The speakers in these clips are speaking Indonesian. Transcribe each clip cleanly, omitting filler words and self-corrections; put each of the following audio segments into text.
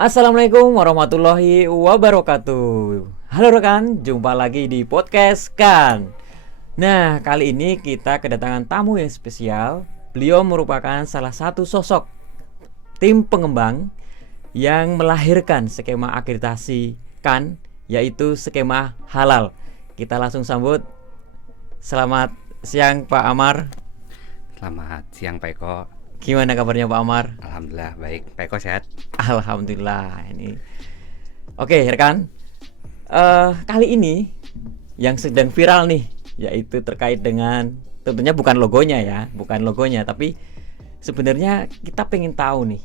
Assalamualaikum warahmatullahi wabarakatuh. Halo rekan, jumpa lagi di podcast Kan. Nah, kali ini kita kedatangan tamu yang spesial. Beliau merupakan salah satu sosok tim pengembang yang melahirkan skema akreditasi Kan, yaitu skema halal. Kita langsung sambut. Selamat siang Pak Amar. Selamat siang Pak Eko. Gimana kabarnya Pak Amar? Alhamdulillah baik. Pak Eko sehat? Alhamdulillah. Oke rekan, kali ini yang sedang viral nih, yaitu terkait dengan, tentunya bukan logonya ya, tapi sebenarnya kita pengen tahu nih,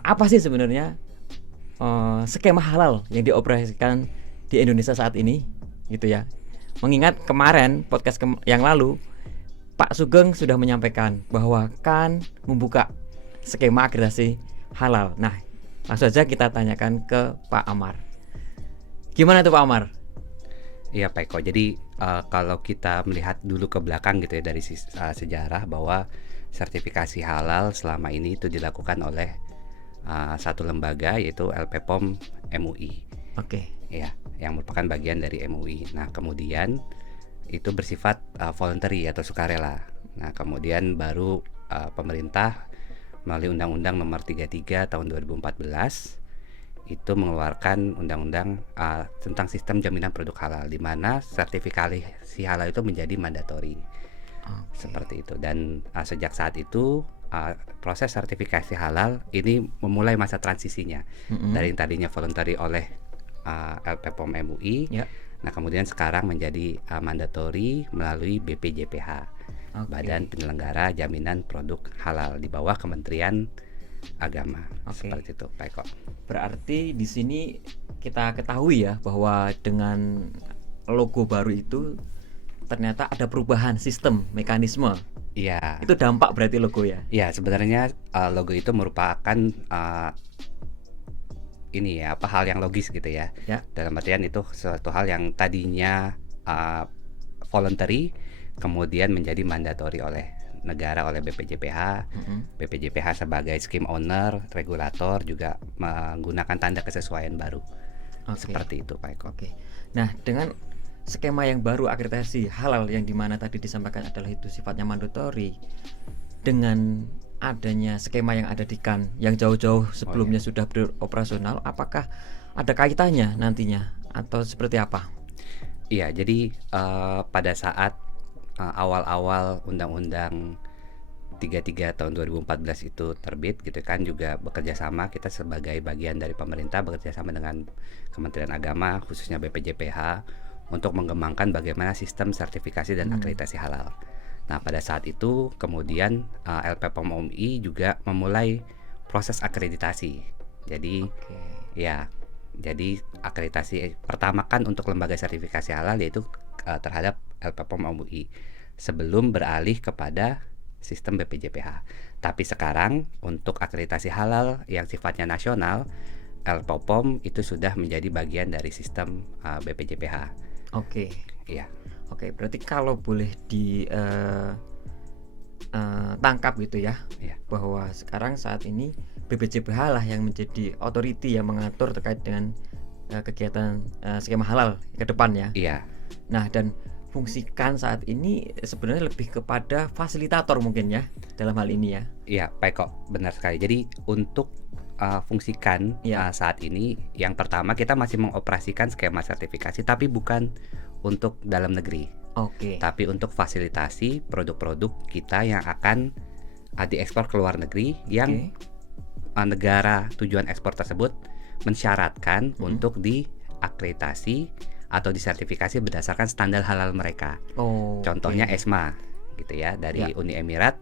apa sih sebenarnya skema halal yang dioperasikan di Indonesia saat ini, gitu ya. Mengingat kemarin podcast yang lalu Pak Sugeng sudah menyampaikan bahwa kan membuka skema akreditasi halal. Nah, langsung saja kita tanyakan ke Pak Amar. Gimana tuh Pak Amar? Iya Pak Eko. Jadi kalau kita melihat dulu ke belakang gitu ya dari sejarah bahwa sertifikasi halal selama ini itu dilakukan oleh satu lembaga yaitu LPPOM MUI. Oke. Ya, yang merupakan bagian dari MUI. Nah, kemudian itu bersifat voluntary atau sukarela. Nah, kemudian baru pemerintah melalui Undang-Undang Nomor 33 Tahun 2014 itu mengeluarkan undang-undang tentang sistem jaminan produk halal, di mana sertifikasi halal itu menjadi mandatory. Seperti itu. Dan sejak saat itu proses sertifikasi halal ini memulai masa transisinya dari yang tadinya voluntary oleh LPPOM MUI. Nah, kemudian sekarang menjadi mandatory melalui BPJPH, Badan Penyelenggara Jaminan Produk Halal, di bawah Kementerian Agama. Seperti itu, Pak Eko. Berarti di sini kita ketahui ya bahwa dengan logo baru itu ternyata ada perubahan sistem mekanisme. Iya. Itu dampak berarti logo ya? Iya, sebenarnya logo itu merupakan hal yang logis gitu ya. Dalam artian itu suatu hal yang tadinya voluntary kemudian menjadi mandatori oleh negara, oleh BPJPH. BPJPH sebagai scheme owner, regulator juga menggunakan tanda kesesuaian baru. Seperti itu Pak Eko. Nah, dengan skema yang baru akreditasi halal yang dimana tadi disampaikan adalah itu sifatnya mandatori, dengan adanya skema yang ada di Kan yang jauh-jauh sebelumnya sudah beroperasional, apakah ada kaitannya nantinya atau seperti apa? Iya, jadi pada saat awal-awal Undang-Undang 33 tahun 2014 itu terbit gitu kan, juga bekerja sama kita sebagai bagian dari pemerintah, bekerja sama dengan Kementerian Agama khususnya BPJPH untuk mengembangkan bagaimana sistem sertifikasi dan akreditasi halal. Nah, pada saat itu kemudian LPPOM MUI juga memulai proses akreditasi. Jadi jadi akreditasi pertama kan untuk lembaga sertifikasi halal yaitu terhadap LPPOM MUI sebelum beralih kepada sistem BPJPH. Tapi sekarang untuk akreditasi halal yang sifatnya nasional, LPPOM itu sudah menjadi bagian dari sistem BPJPH. Iya. Berarti kalau boleh tangkap gitu ya, bahwa sekarang saat ini BPJPH lah yang menjadi authority yang mengatur terkait dengan kegiatan skema halal ke depan ya. Nah, dan fungsikan saat ini sebenarnya lebih kepada fasilitator mungkin ya dalam hal ini ya. Iya, Pak Eko, benar sekali. Jadi untuk fungsikan saat ini, yang pertama kita masih mengoperasikan skema sertifikasi tapi bukan untuk dalam negeri. Tapi untuk fasilitasi produk-produk kita yang akan diekspor ke luar negeri yang negara tujuan ekspor tersebut mensyaratkan untuk diakreditasi atau disertifikasi berdasarkan standar halal mereka. Contohnya ESMA gitu ya, dari Uni Emirat.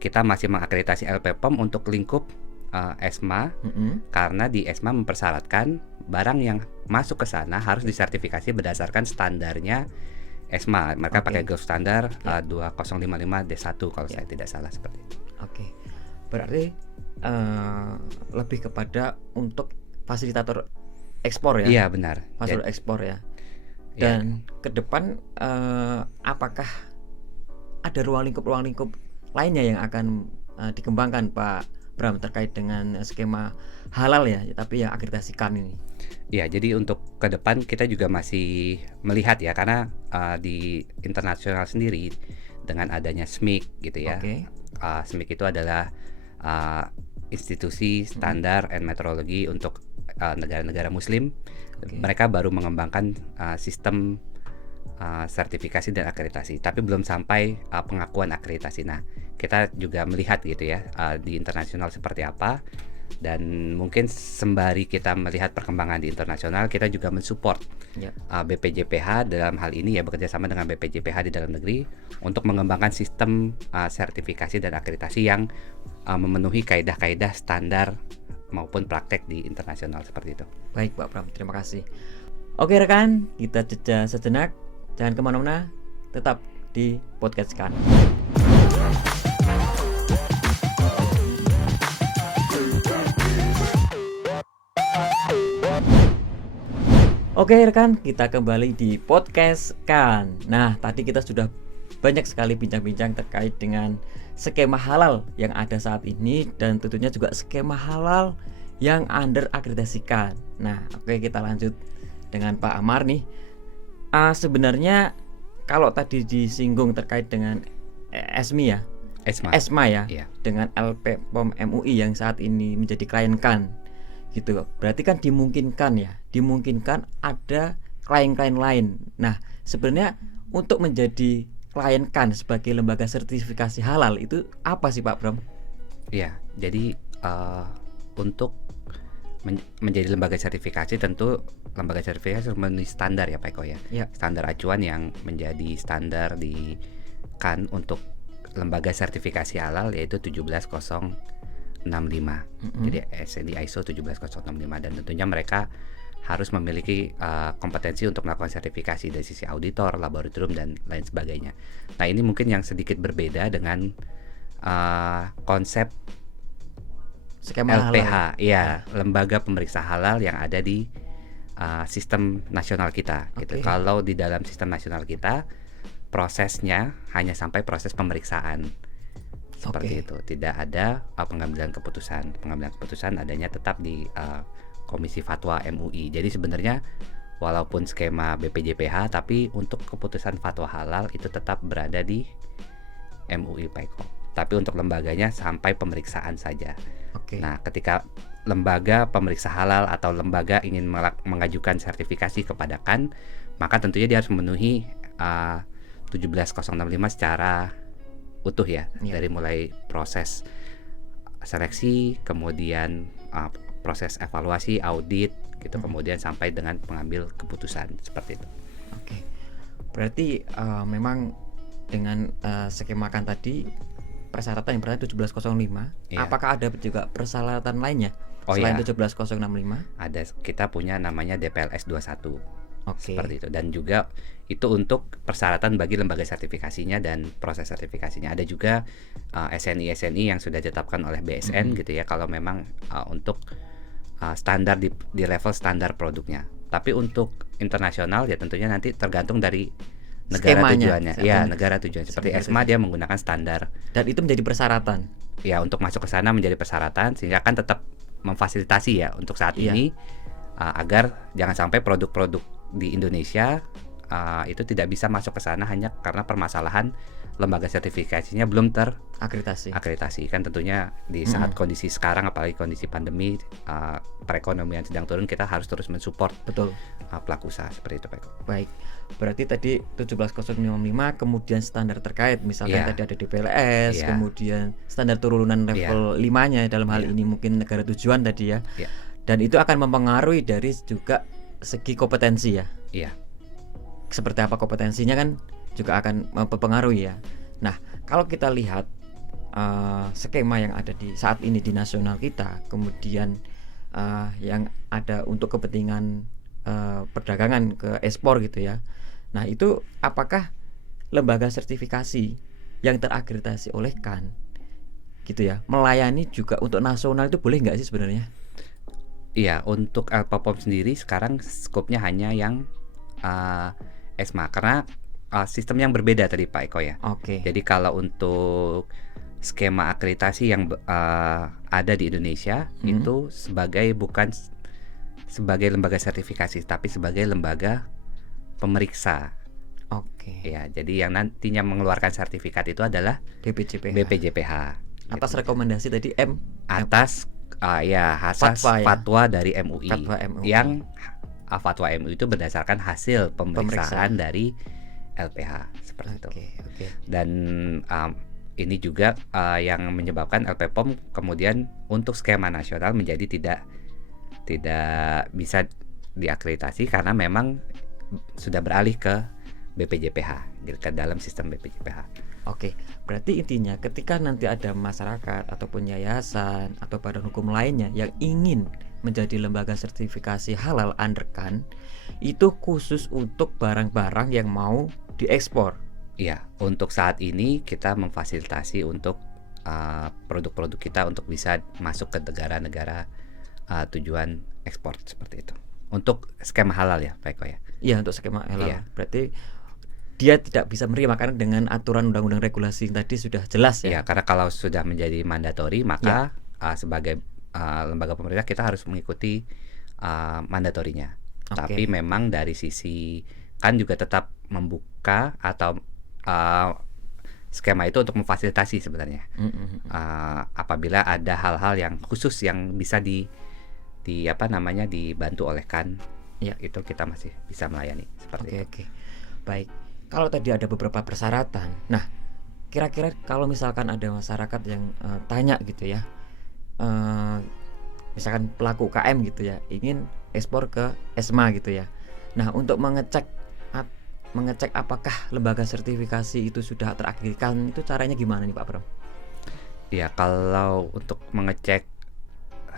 Kita masih mengakreditasi LPPOM untuk lingkup ESMA karena di ESMA mempersyaratkan barang yang masuk ke sana harus disertifikasi berdasarkan standarnya ESMA. Mereka pakai Gulf Standard 2055-D1 kalau saya tidak salah, seperti itu. Berarti lebih kepada untuk fasilitator ekspor ya? Iya, benar. Fasilitator ekspor ya. Dan ke depan apakah ada ruang lingkup lainnya yang akan dikembangkan Pak Bram, terkait dengan skema halal ya, tapi yang akreditasikan ini? Ya, jadi untuk ke depan kita juga masih melihat ya, karena di internasional sendiri dengan adanya SMIC gitu ya. Oke. SMIC itu adalah institusi standar and metrologi untuk negara-negara Muslim. Oke. Mereka baru mengembangkan sistem sertifikasi dan akreditasi, tapi belum sampai pengakuan akreditasi. Nah, kita juga melihat gitu ya di internasional seperti apa. Dan mungkin sembari kita melihat perkembangan di internasional, kita juga mensupport Ya. BPJPH dalam hal ini ya, bekerja sama dengan BPJPH di dalam negeri untuk mengembangkan sistem sertifikasi dan akreditasi yang memenuhi kaidah-kaidah standar maupun praktek di internasional seperti itu. Baik Pak Bram, terima kasih. Oke rekan, kita jeda sejenak. Jangan kemana-mana, tetap di podcast kan. Oke rekan, kita kembali di podcast kan. Nah, tadi kita sudah banyak sekali bincang-bincang terkait dengan skema halal yang ada saat ini, dan tentunya juga skema halal yang under akreditasikan. Nah, oke, kita lanjut dengan Pak Amar nih. Sebenarnya kalau tadi disinggung terkait dengan ESMI ya, ESMA ya, Iya. dengan LPPOM MUI yang saat ini menjadi klien kan, gitu. Berarti kan dimungkinkan ada klien-klien lain. Nah, sebenarnya untuk menjadi klien kan sebagai lembaga sertifikasi halal itu apa sih Pak Bram? Iya, jadi untuk menjadi lembaga sertifikasi, tentu lembaga sertifikasi harus memenuhi standar ya Pak Eko ya. Ya. Standar acuan yang menjadi standar di kan untuk lembaga sertifikasi halal yaitu 17065. Jadi SNI ISO 17065, dan tentunya mereka harus memiliki kompetensi untuk melakukan sertifikasi dari sisi auditor, laboratorium, dan lain sebagainya. Nah, ini mungkin yang sedikit berbeda dengan konsep Skema LPH, halal. ya, lembaga pemeriksa halal yang ada di sistem nasional kita. Gitu. Oke. Kalau di dalam sistem nasional kita, prosesnya hanya sampai proses pemeriksaan. Seperti Oke. itu, tidak ada pengambilan keputusan. Pengambilan keputusan adanya tetap di Komisi Fatwa MUI. Jadi sebenarnya walaupun skema BPJPH, tapi untuk keputusan fatwa halal itu tetap berada di MUI Pak Eko. Tapi untuk lembaganya sampai pemeriksaan saja. Oke. Nah, ketika lembaga pemeriksa halal atau lembaga ingin mengajukan sertifikasi kepada kan, maka tentunya dia harus memenuhi 17065 secara utuh ya, dari mulai proses seleksi, kemudian proses evaluasi, audit, gitu, kemudian sampai dengan pengambil keputusan seperti itu. Oke. Berarti memang dengan skemakan tadi persyaratan yang berarti 1705, Iya. apakah ada juga persyaratan lainnya selain 17065? Ada, kita punya namanya DPLS 21. Oke. Seperti itu, dan juga itu untuk persyaratan bagi lembaga sertifikasinya dan proses sertifikasinya. Ada juga SNI yang sudah ditetapkan oleh BSN gitu ya, kalau memang untuk standar di level standar produknya. Tapi untuk internasional ya tentunya nanti tergantung dari negara Skemanya. tujuannya. Ya, negara tujuan. Seperti ESMA dia menggunakan standar. Dan itu menjadi persyaratan. Ya, untuk masuk ke sana menjadi persyaratan, sehingga kan tetap memfasilitasi ya untuk saat ini agar jangan sampai produk-produk di Indonesia itu tidak bisa masuk ke sana hanya karena permasalahan lembaga sertifikasinya belum Akreditasi. kan. Tentunya di saat kondisi sekarang, apalagi kondisi pandemi, perekonomian sedang turun, kita harus terus mensupport Betul. pelaku usaha seperti itu Pak Eko. Baik. Berarti tadi 17055, kemudian standar terkait, misalkan Iya. tadi ada DPLS, Iya. kemudian standar turunan level 5-nya dalam hal ini mungkin negara tujuan tadi ya. Iya. Dan itu akan mempengaruhi dari juga segi kompetensi ya. Iya. Seperti apa kompetensinya kan juga akan mempengaruhi ya. Nah, kalau kita lihat skema yang ada di saat ini di nasional kita, kemudian yang ada untuk kepentingan perdagangan ke ekspor gitu ya. Nah, itu apakah lembaga sertifikasi yang terakreditasi oleh kan gitu ya, melayani juga untuk nasional, itu boleh nggak sih sebenarnya? Iya, untuk LPPOM sendiri sekarang skopnya hanya yang ESMA, karena sistem yang berbeda tadi Pak Eko ya. Oke. Jadi kalau untuk skema akreditasi yang ada di Indonesia itu bukan sebagai lembaga sertifikasi, tapi sebagai lembaga pemeriksa. Oke. Ya, jadi yang nantinya mengeluarkan sertifikat itu adalah BPJPH. BPJPH. Atas gitu. rekomendasi tadi Atas asas Fatwa ya? fatwa dari MUI. Fatwa MUI. Yang fatwa MUI itu berdasarkan hasil pemeriksaan dari LPH seperti itu. Oke. Dan ini juga yang menyebabkan LPPOM kemudian untuk skema nasional menjadi tidak bisa diakreditasi karena memang sudah beralih ke BPJPH, gitu, ke dalam sistem BPJPH. Oke, berarti intinya ketika nanti ada masyarakat ataupun yayasan atau badan hukum lainnya yang ingin menjadi lembaga sertifikasi halal under CAN, itu khusus untuk barang-barang yang mau diekspor. Iya, untuk saat ini kita memfasilitasi untuk produk-produk kita untuk bisa masuk ke negara-negara tujuan ekspor seperti itu. Untuk skema halal ya, Pak Eko ya. Iya, untuk skema halal. Iya. Berarti dia tidak bisa menerima karena dengan aturan undang-undang regulasi yang tadi sudah jelas ya. Iya, karena kalau sudah menjadi mandatori maka sebagai lembaga pemerintah kita harus mengikuti mandatorinya. Oke. Tapi memang dari sisi kan juga tetap membuka atau skema itu untuk memfasilitasi sebenarnya. Apabila ada hal-hal yang khusus yang bisa dibantu oleh CAN, itu kita masih bisa melayani seperti itu. Oke. Baik. Kalau tadi ada beberapa persyaratan. Nah, kira-kira kalau misalkan ada masyarakat yang tanya gitu ya. Misalkan pelaku UKM gitu ya, ingin ekspor ke ESMA gitu ya. Nah, untuk mengecek apakah lembaga sertifikasi itu sudah terakreditkan, itu caranya gimana nih Pak Bram? Ya, kalau untuk mengecek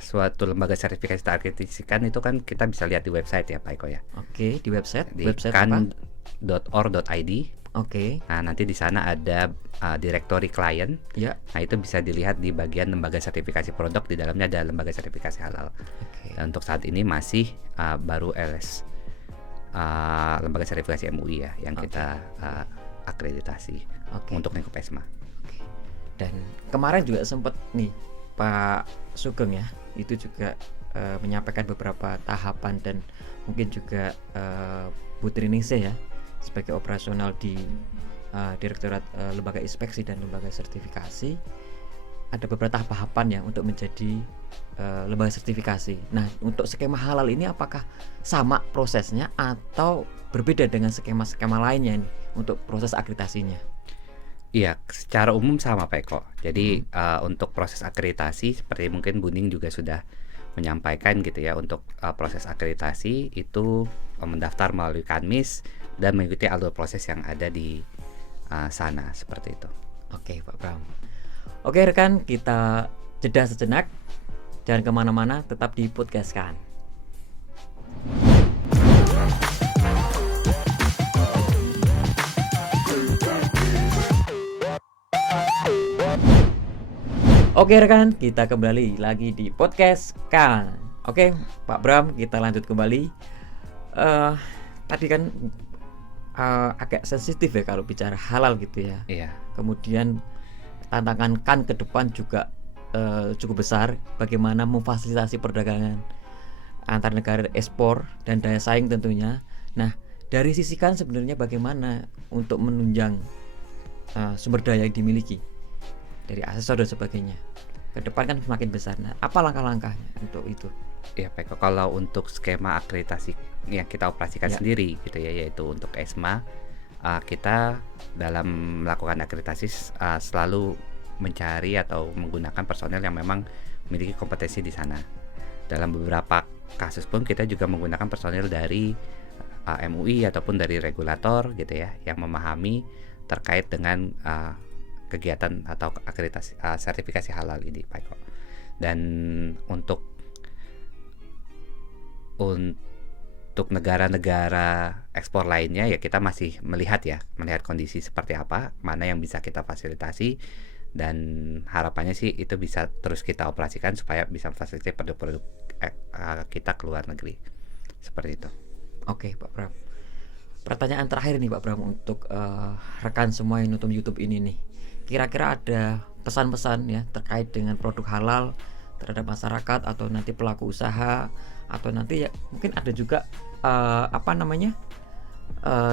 suatu lembaga sertifikasi terakreditasikan itu kan kita bisa lihat di website ya Pak Eko ya. Oke, di website Di apa? kan.or.id. Oke. Nah, nanti di sana ada directory client. Ya. Nah, itu bisa dilihat di bagian lembaga sertifikasi produk, di dalamnya ada lembaga sertifikasi halal. Oke. Dan untuk saat ini masih baru LS lembaga sertifikasi MUI ya yang kita akreditasi untuk lingkup ESMA. Oke. Dan kemarin juga sempat nih Pak Sugeng ya, itu juga menyampaikan beberapa tahapan dan mungkin juga Bu Triningsih ya sebagai operasional di Direktorat Lembaga Inspeksi dan Lembaga Sertifikasi, ada beberapa tahapan ya untuk menjadi lembaga sertifikasi. Nah, untuk skema halal ini apakah sama prosesnya atau berbeda dengan skema-skema lainnya nih untuk proses akreditasinya? Iya, secara umum sama Pak Eko. Jadi untuk proses akreditasi seperti mungkin Bu Ning juga sudah menyampaikan gitu ya, untuk proses akreditasi itu mendaftar melalui Kanmis dan mengikuti alur proses yang ada di sana seperti itu. Oke Pak Bram. Oke rekan, kita jeda sejenak. Jangan kemana-mana, tetap di podcast CAN. Oke rekan, kita kembali lagi di podcast CAN. Oke Pak Bram, kita lanjut kembali. Tadi kan agak sensitif ya kalau bicara halal gitu ya. Iya. Kemudian tantangan CAN ke depan juga cukup besar, bagaimana memfasilitasi perdagangan antar negara ekspor dan daya saing tentunya. Nah, dari sisi CAN sebenarnya bagaimana untuk menunjang sumber daya yang dimiliki dari asesor dan sebagainya. Ke depan kan semakin besar. Nah, apa langkah-langkahnya untuk itu? Ya Pak, kalau untuk skema akreditasi yang kita operasikan sendiri gitu ya, yaitu untuk ESMA, kita dalam melakukan akreditasi selalu mencari atau menggunakan personel yang memang memiliki kompetensi di sana. Dalam beberapa kasus pun kita juga menggunakan personel dari MUI ataupun dari regulator gitu ya, yang memahami terkait dengan kegiatan atau akreditasi sertifikasi halal ini Pak Eko. Dan untuk negara-negara ekspor lainnya ya kita masih melihat kondisi seperti apa, mana yang bisa kita fasilitasi, dan harapannya sih itu bisa terus kita operasikan supaya bisa memfasilitasi produk-produk kita ke luar negeri seperti itu. Oke Pak Bram, pertanyaan terakhir nih Pak Bram untuk rekan semua yang nonton YouTube ini nih, kira-kira ada pesan-pesan ya terkait dengan produk halal terhadap masyarakat atau nanti pelaku usaha, atau nanti ya mungkin ada juga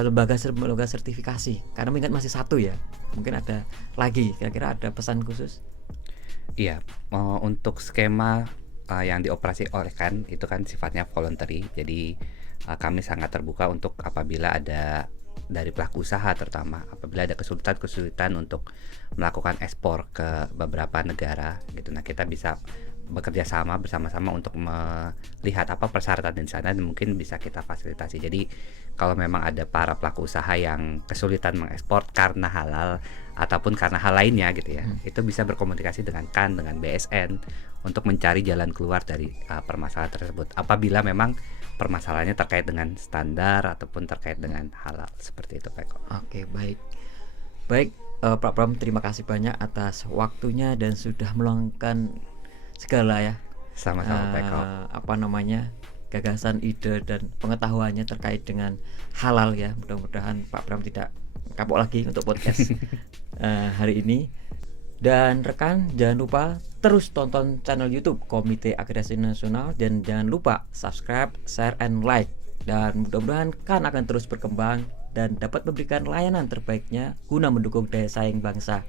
lembaga sertifikasi, karena mungkin masih satu ya, mungkin ada lagi, kira-kira ada pesan khusus? Iya, untuk skema yang dioperasi oleh kan itu kan sifatnya voluntary, jadi kami sangat terbuka untuk apabila ada dari pelaku usaha, terutama apabila ada kesulitan-kesulitan untuk melakukan ekspor ke beberapa negara gitu. Nah, kita bisa bekerja sama bersama-sama untuk melihat apa persyaratan di sana dan mungkin bisa kita fasilitasi. Jadi kalau memang ada para pelaku usaha yang kesulitan mengekspor karena halal ataupun karena hal lainnya gitu ya, itu bisa berkomunikasi dengan KAN, dengan BSN untuk mencari jalan keluar dari permasalahan tersebut. Apabila memang permasalahannya terkait dengan standar ataupun terkait dengan halal, seperti itu Pak Eko. Oke, baik. Baik, Pak Pram, terima kasih banyak atas waktunya dan sudah meluangkan segala ya Sama-sama Pak Eko. gagasan, ide dan pengetahuannya terkait dengan halal ya. Mudah-mudahan Pak Pram tidak kapok lagi untuk podcast hari ini. Dan rekan, jangan lupa terus tonton channel YouTube Komite Akreditasi Nasional, dan jangan lupa subscribe, share, and like. Dan mudah-mudahan KAN akan terus berkembang dan dapat memberikan layanan terbaiknya guna mendukung daya saing bangsa.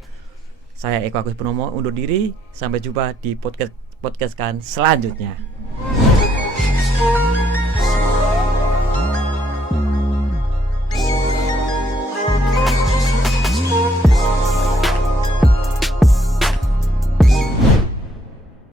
Saya Eko Agus Purnomo undur diri, sampai jumpa di podcast KAN selanjutnya.